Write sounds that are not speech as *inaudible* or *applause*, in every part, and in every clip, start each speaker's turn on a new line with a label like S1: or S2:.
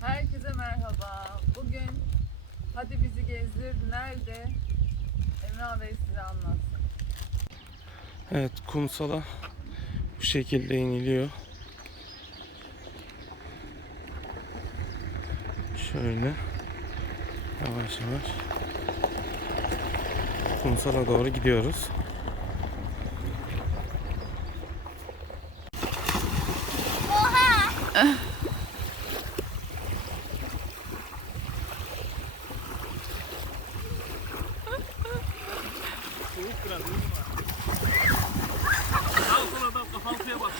S1: Herkese merhaba. Bugün Hadi Bizi Gezdir nerede? Emrah Bey size anlatsın.
S2: Evet kumsala bu şekilde iniliyor. Şöyle yavaş yavaş kumsala doğru gidiyoruz.
S3: Al sana da kahvaltıya bak.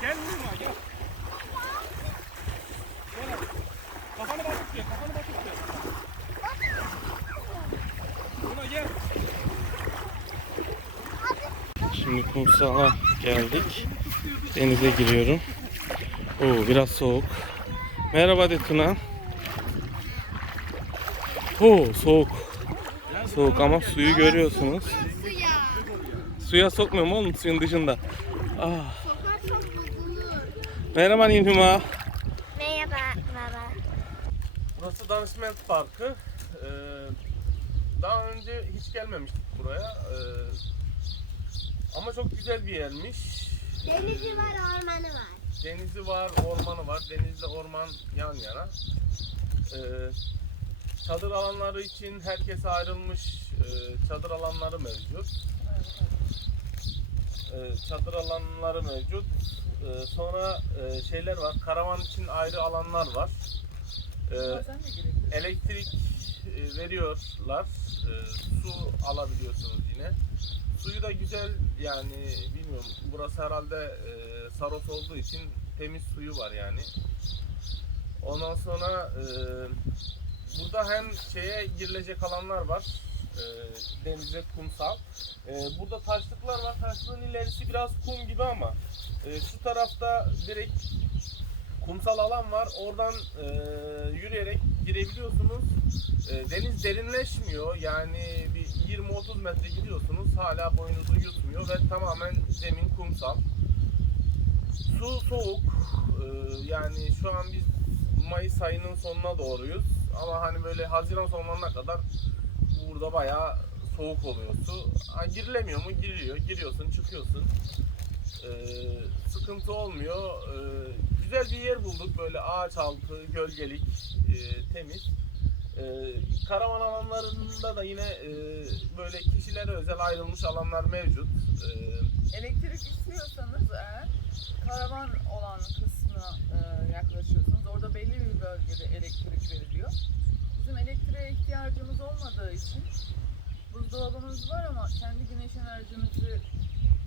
S3: Gel vurma gel. Gel. Kafanı batık diyor, kafanı batık diyor. Buna gel.
S2: Şimdi kumsala geldik. Denize giriyorum. Oo biraz soğuk. Merhaba de. Oo soğuk. Soğuk ama suyu görüyorsunuz.
S4: Suya.
S2: Sokmuyorum oğlum suyun dışında. Ah. Merhaba Nilhuma.
S4: Merhaba baba.
S2: Burası Danışment Parkı. Ee, daha önce hiç gelmemiştik buraya. Ee, ama çok güzel bir yermiş.
S4: Denizi var, ormanı var.
S2: Denizi var, ormanı var. Denizle orman yan yana. Ee, çadır alanları için herkese ayrılmış e, çadır alanları mevcut. Ee, çadır alanları mevcut. Ee, sonra e, şeyler var. Karavan için ayrı alanlar var.
S1: Girebilir.
S2: elektrik e, veriyorlar. E, su alabiliyorsunuz yine. Suyu da güzel yani bilmiyorum burası herhalde e, Saros olduğu için temiz suyu var yani. Ondan sonra e, burada hem şeye girilecek alanlar var. E, denize kumsal. E, burada taşlıklar var. Taşlığın ilerisi biraz kum gibi ama e, şu tarafta direkt kumsal alan var. Oradan e, yürüyerek girebiliyorsunuz. E, deniz derinleşmiyor. Yani bir 20-30 metre gidiyorsunuz. Hala boyunuzu yutmuyor ve tamamen zemin kumsal. Su soğuk. E, yani şu an biz Mayıs ayının sonuna doğruyuz. Ama hani böyle Haziran sonlarına kadar burada bayağı soğuk oluyor su. Ha, girilemiyor mu? Giriliyor. Giriyorsun, çıkıyorsun. E, sıkıntı olmuyor. E, güzel bir yer bulduk. Böyle ağaç altı, gölgelik, e, temiz. E, karavan alanlarında da yine e, böyle kişilere özel ayrılmış alanlar mevcut. E,
S1: Elektrik istiyorsanız eğer karavan olan kısmına e, yaklaşıyorsunuz. Orada belli bir bölgede elektrik veriliyor. Bizim elektriğe ihtiyacımız olmadığı için buzdolabımız var ama kendi güneş enerjimizi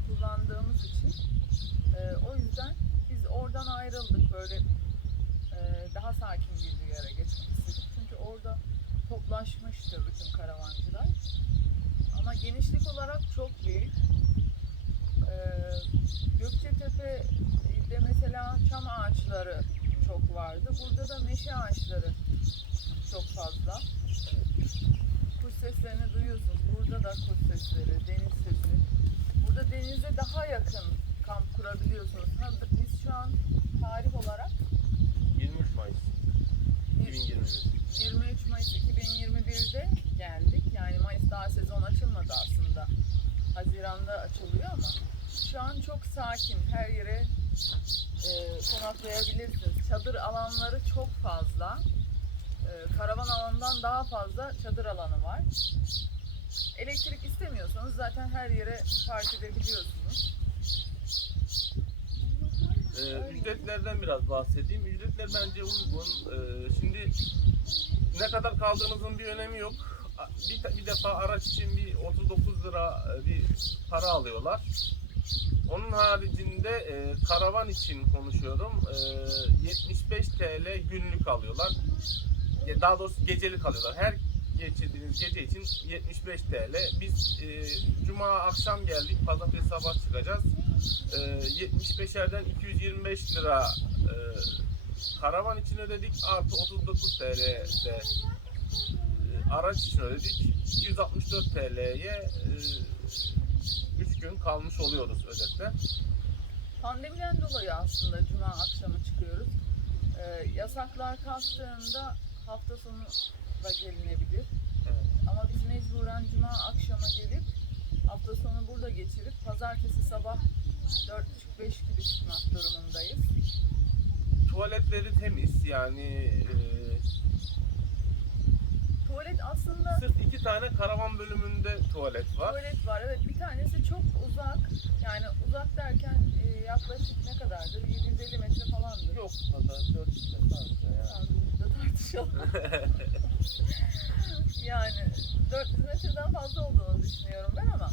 S1: kullandığımız için e, o yüzden biz oradan ayrıldık böyle e, daha sakin bir yere geçmek istedik. Çünkü orada toplaşmıştı bütün karavancılar. Ama genişlik olarak çok büyük. Ee, Gökçetepe'de mesela çam ağaçları çok vardı. Burada da meşe ağaçları çok fazla. Kuş seslerini duyuyorsunuz. Burada da kuş sesleri, deniz sesi. Burada denize daha yakın kamp kurabiliyorsunuz. Ha, biz şu an tarih olarak
S2: 23 Mayıs 2021.
S1: 23 Mayıs 2021'de geldik. Yani Mayıs daha sezon açılmadı aslında. Haziran'da açılıyor ama şu an çok sakin. Her yere konaklayabilirsiniz. Çadır alanları çok fazla. E, karavan alanından daha fazla çadır alanı var. Elektrik istemiyorsanız zaten her yere park edebiliyorsunuz.
S2: Ee, ücretlerden biraz bahsedeyim. Ücretler bence uygun. Ee, şimdi ne kadar kaldığınızın bir önemi yok. Bir, bir defa araç için bir 39 lira e, bir para alıyorlar. Onun haricinde e, karavan için konuşuyorum. E, 75 TL günlük alıyorlar. Ya Daha doğrusu gecelik alıyorlar. Her geçirdiğiniz gece için 75 TL. Biz e, cuma akşam geldik. Pazartesi sabah çıkacağız. E, 75'erden 225 lira e, karavan için ödedik. Artı 39 TL de e, araç için ödedik. 264 TL'ye 3 gün kalmış oluyoruz özetle.
S1: Pandemiden dolayı aslında cuma akşamı çıkıyoruz. Ee, yasaklar kalktığında hafta sonu da gelinebilir.
S2: Evet.
S1: Ama biz mecburen cuma akşama gelip hafta sonu burada geçirip pazartesi sabah 4.30-5 gibi çıkmak durumundayız.
S2: Tuvaletleri temiz yani e,
S1: Tuvalet aslında
S2: sırf iki tane karavan bölümünde tuvalet var.
S1: tuvalet var. Evet bir tanesi çok uzak. Yani uzak derken e, yaklaşık ne kadardır? 750 metre falandır.
S2: Yok hatta 400 metre anca ya.
S1: Tamam, burada tartışalım. *laughs* yani 400 metreden fazla olduğunu düşünüyorum ben ama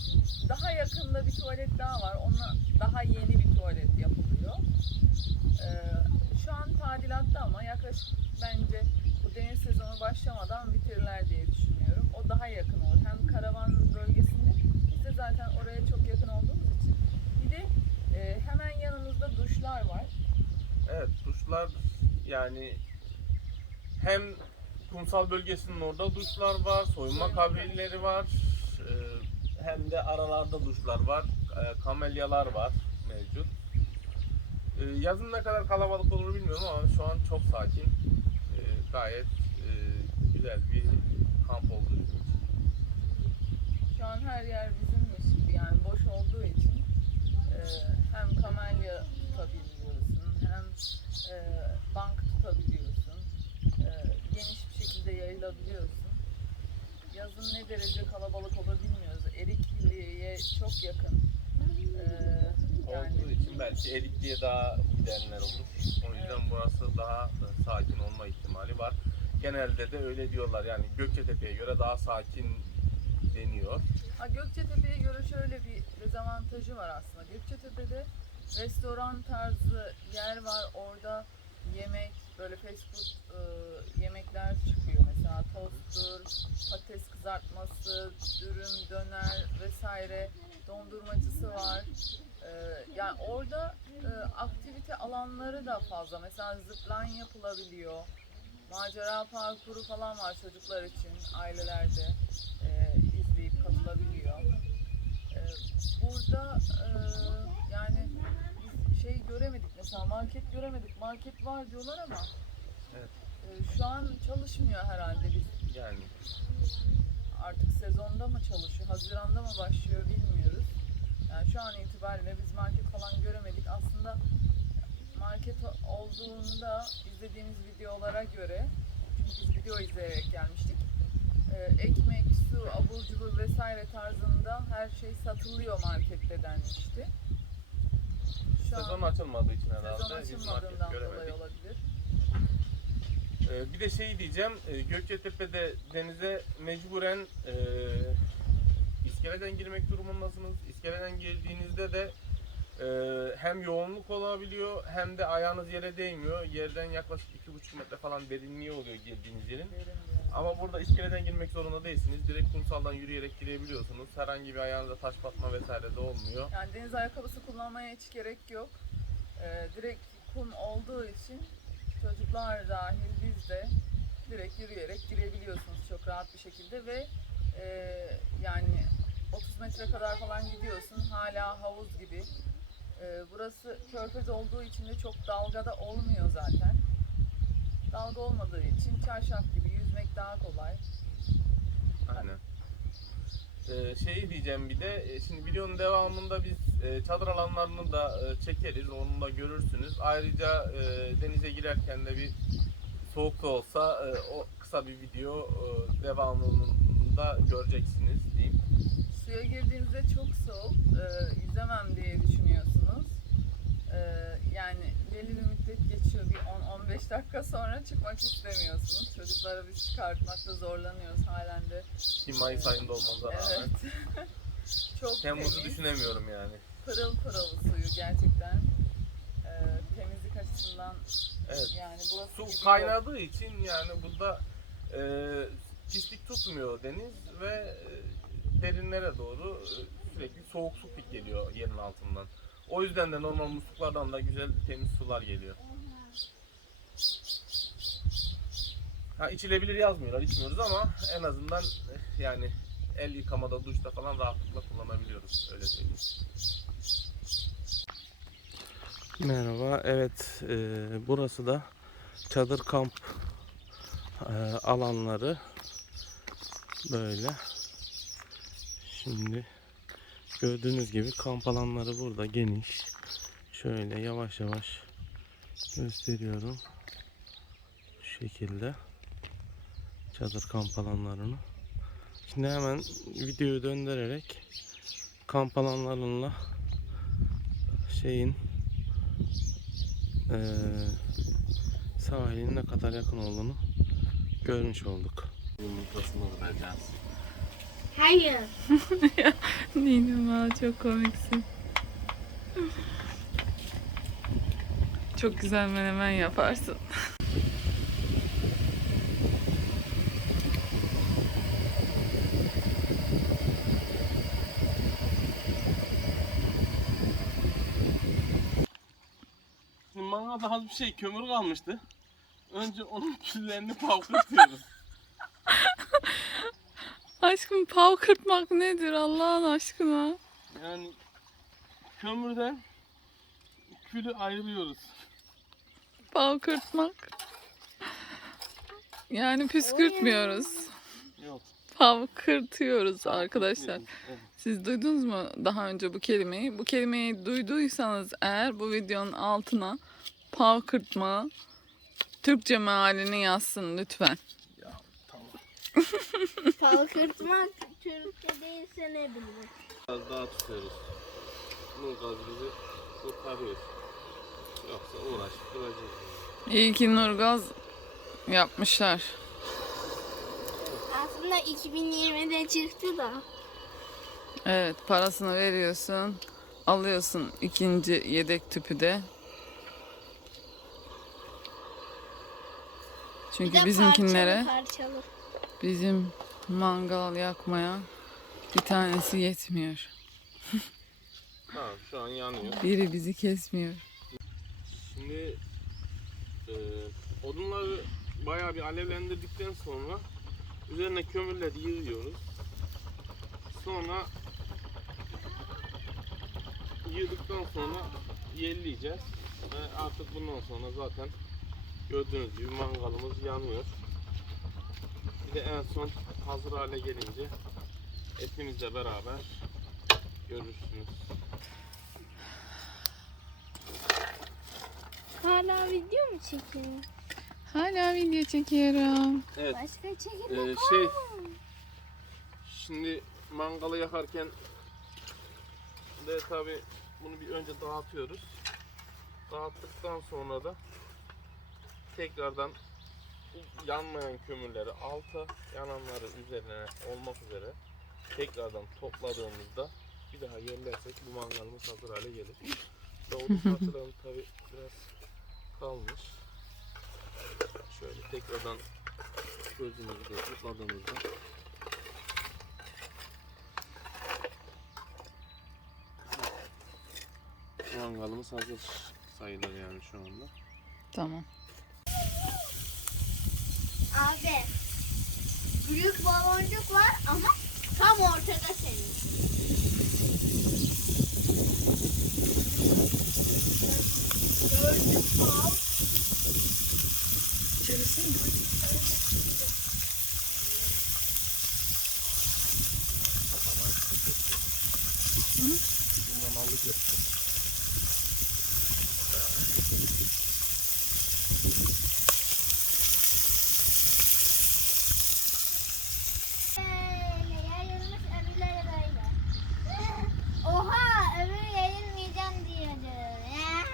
S1: daha yakında bir tuvalet daha var. Ona daha yeni bir tuvalet yapılıyor. Ee, şu an tadilatta ama yaklaşık bence bu deniz sezonu başlamadan bitirirler diye düşünüyorum. O daha yakın olur. Hem karavan bölgesinde biz de zaten oraya çok yakın olduğumuz için. Bir de e, hemen yanımızda duşlar var.
S2: Evet duşlar yani hem kumsal bölgesinin orada duşlar var, soyunma kabinleri var, e, hem de aralarda duşlar var, e, kamelyalar var mevcut. E, Yazın ne kadar kalabalık olur bilmiyorum ama şu an çok sakin, gayet e, güzel bir kamp olduğu için.
S1: Şu an her yer bizimmiş gibi yani boş olduğu için e, hem kamelya tutabiliyorsun hem e, bank tutabiliyorsun. E, geniş bir şekilde yayılabiliyorsun. Yazın ne derece kalabalık olur bilmiyoruz. Erikli'ye çok yakın. E, yani
S2: Olduğu için belki Erikli'ye daha gidenler olur. O yüzden burası daha e, sakin olma ihtimali var. Genelde de öyle diyorlar yani Gökçetepe'ye göre daha sakin deniyor.
S1: Ha, Gökçetepe'ye göre şöyle bir dezavantajı var aslında. Gökçetepe'de restoran tarzı yer var. Orada yemek, böyle fast food e, yemekler çıkıyor. Mesela tosttur, patates kızartması, dürüm, döner vesaire. Dondurmacısı var. E, yani orada e, aktivite alanları da fazla. Mesela zipline yapılabiliyor. Macera parkuru falan var çocuklar için ailelerde e, izleyip katılabiliyor. E, burada e, yani biz şey göremedik mesela market göremedik. Market var diyorlar ama
S2: Evet.
S1: e, şu an çalışmıyor herhalde biz
S2: Yani
S1: artık sezonda mı çalışıyor, Haziran'da mı başlıyor bilmiyoruz. Yani şu an itibariyle biz market falan göremedik. Aslında market olduğunda izlediğimiz videolara göre, çünkü biz video izleyerek gelmiştik. e, ekmek, su, abur cubur vesaire tarzında her şey satılıyor markette denmişti. Şu
S2: sezon
S1: an
S2: açılmadığı için herhalde
S1: sezon açılmadığından
S2: market
S1: dolayı olabilir.
S2: Ee, bir de şey diyeceğim, e, Gökçetepe'de denize mecburen e, iskeleden girmek durumundasınız. İskeleden girdiğinizde de e, hem yoğunluk olabiliyor hem de ayağınız yere değmiyor. Yerden yaklaşık 2,5 metre falan derinliği oluyor girdiğiniz yerin. Ama burada iskeleden girmek zorunda değilsiniz. Direkt kumsaldan yürüyerek girebiliyorsunuz. Herhangi bir ayağınıza taş batma vesaire de olmuyor.
S1: Yani deniz ayakkabısı kullanmaya hiç gerek yok. Ee, direkt kum olduğu için çocuklar dahil biz de direkt yürüyerek girebiliyorsunuz çok rahat bir şekilde ve e, yani 30 metre kadar falan gidiyorsun hala havuz gibi. Ee, burası körfez olduğu için de çok dalgada olmuyor zaten. Dalga olmadığı için çarşaf gibi yüzmek daha kolay.
S2: Aynen. Ee, şey diyeceğim bir de, e, şimdi videonun devamında biz e, çadır alanlarını da e, çekeriz, onu da görürsünüz. Ayrıca e, denize girerken de bir soğuk da olsa e, o kısa bir video e, devamını da göreceksiniz.
S1: Suya girdiğinizde çok soğuk, e, yüzemem diye düşünüyorsunuz. E, yani belli bir müddet geçiyor, bir 10-15 dakika sonra çıkmak istemiyorsunuz. Çocukları biz çıkartmakta zorlanıyoruz halen de.
S2: Ki Mayıs ayında olmamıza rağmen.
S1: Evet. *laughs* çok
S2: Temmuz'u
S1: temiz,
S2: düşünemiyorum yani.
S1: pırıl pırıl suyu gerçekten. E, temizlik açısından
S2: Evet.
S1: yani burası gibi
S2: Su
S1: yok.
S2: kaynadığı için yani burada e, pislik tutmuyor deniz ve e, derinlere doğru e, sürekli soğuk su geliyor yerin altından. O yüzden de normal musluklardan da güzel temiz sular geliyor. Ha içilebilir yazmıyorlar, içmiyoruz ama en azından eh, yani el yıkamada, duşta falan rahatlıkla kullanabiliyoruz öyle söyleyeyim. Merhaba. Evet, e, burası da çadır kamp e, alanları böyle. Şimdi gördüğünüz gibi kamp alanları burada geniş. Şöyle yavaş yavaş gösteriyorum. Şu şekilde çadır kamp alanlarını. Şimdi hemen videoyu döndürerek kamp alanlarıyla şeyin eee sahilin ne kadar yakın olduğunu görmüş olduk. Yumurtasını vuracağız.
S4: Hayır. *laughs*
S5: Ninem çok komiksin. Çok güzel menemen yaparsın.
S2: Şimdi mangalda az bir şey kömür kalmıştı. Önce onun küllerini *laughs* pavkırtıyoruz.
S5: Aşkım pav kırpmak nedir Allah'ın aşkına?
S2: Yani kömürden külü ayırıyoruz.
S5: Pav kırpmak. Yani püskürtmüyoruz.
S2: Yok.
S5: Pav kırtıyoruz arkadaşlar.
S2: Evet.
S5: Siz duydunuz mu daha önce bu kelimeyi? Bu kelimeyi duyduysanız eğer bu videonun altına pav kırtma Türkçe mealini yazsın lütfen.
S4: Kalkırtmak Türkçe değilse ne bileyim.
S2: Biraz daha tutuyoruz. Bu gaz bizi kurtarıyor. Yoksa uğraşıp duracağız.
S5: İyi ki Nurgaz yapmışlar.
S4: Aslında 2020'de çıktı da.
S5: Evet parasını veriyorsun. Alıyorsun ikinci yedek tüpü de.
S4: Bir
S5: Çünkü
S4: de
S5: bizimkinlere
S4: parçalı parçalı.
S5: Bizim mangal yakmaya bir tanesi yetmiyor.
S2: Tamam şu an yanıyor.
S5: Biri bizi kesmiyor.
S2: Şimdi e, odunları bayağı bir alevlendirdikten sonra üzerine kömürleri yığıyoruz. Sonra yığdıktan sonra yelleyeceğiz. Ve artık bundan sonra zaten gördüğünüz gibi mangalımız yanıyor. Bir de en son hazır hale gelince etimizle beraber görürsünüz.
S4: Hala video mu çekiyor?
S5: Hala video çekiyorum.
S2: Evet.
S4: Başka çekim
S2: Ee, şey şimdi mangalı yakarken de tabi bunu bir önce dağıtıyoruz. Dağıttıktan sonra da tekrardan yanmayan kömürleri alta, yananları üzerine olmak üzere tekrardan topladığımızda bir daha yerlersek bu mangalımız hazır hale gelir. Odun *laughs* parçalarım tabi biraz kalmış. Şöyle tekrardan gözümüzü de topladığımızda mangalımız hazır sayılır yani şu anda.
S5: Tamam.
S4: Abi. Büyük baloncuk var ama tam ortada senin. Gördüm al.
S2: Dumanlık yaptı.
S4: Böyle yayılmış öbürleri böyle. Oha öbürü yayılmayacağım diyordu. Ya.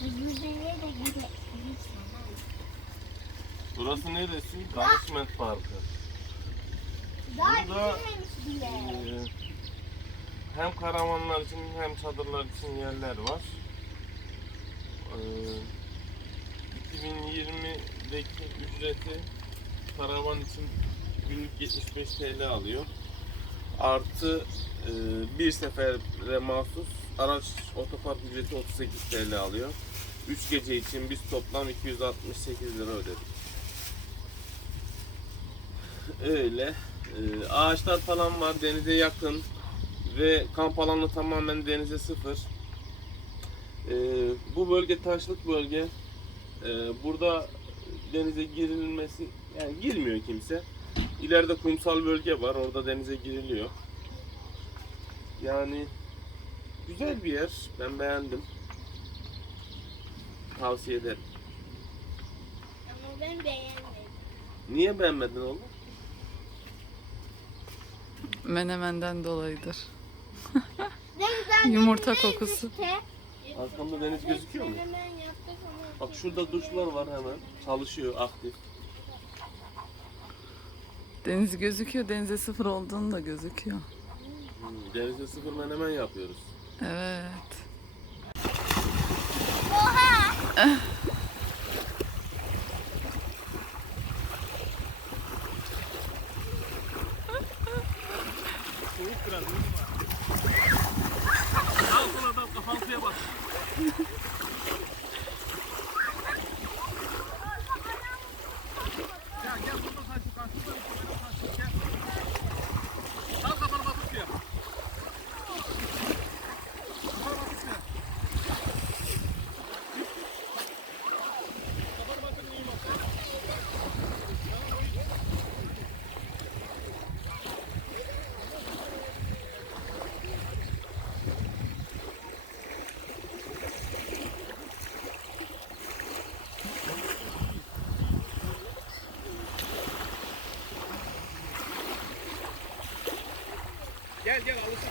S4: Öbürleri de gibi.
S2: Burası neresi? Danışment Parkı.
S4: Daha
S2: Burada. Ee, hem karavanlar için hem çadırlar için yerler var. Ee, 2020'deki ücreti karavan için günlük 75 TL alıyor. Artı e, bir sefere mahsus araç otopark ücreti 38 TL alıyor. 3 gece için biz toplam 268 lira ödedik. Öyle. Ee, ağaçlar falan var, denize yakın ve kamp alanı tamamen denize sıfır. Ee, bu bölge taşlık bölge. Ee, burada denize girilmesi, yani girmiyor kimse. İleride kumsal bölge var, orada denize giriliyor. Yani güzel bir yer, ben beğendim. Tavsiye ederim.
S6: Ama ben beğenmedim.
S2: Niye beğenmedin oğlum?
S5: Menemenden dolayıdır. *laughs* Yumurta kokusu.
S2: Arkamda deniz gözüküyor mu? Bak şurada duşlar var hemen. Çalışıyor aktif.
S5: Deniz gözüküyor. Denize sıfır olduğunu da gözüküyor.
S2: Hmm, Denize sıfır menemen yapıyoruz.
S5: Evet.
S6: Oha! *laughs*
S3: Gel gel alışık.